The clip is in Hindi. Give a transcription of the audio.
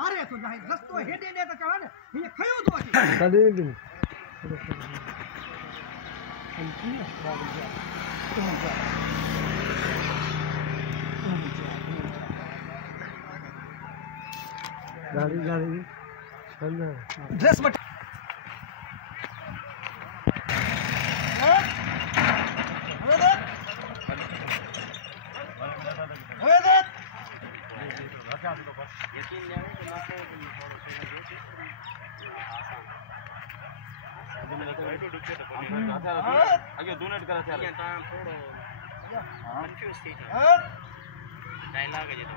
मारे तो जाए रस्तो हेडे ने तो चवा ने ये खयो तो अची कदे भी गाड़ी गाड़ी चल ड्रेस मत यकीन नहीं है कि मासे आगे 2 मिनट करा चल ये थोड़ो कंफ्यूज थी डायलॉग है ये तो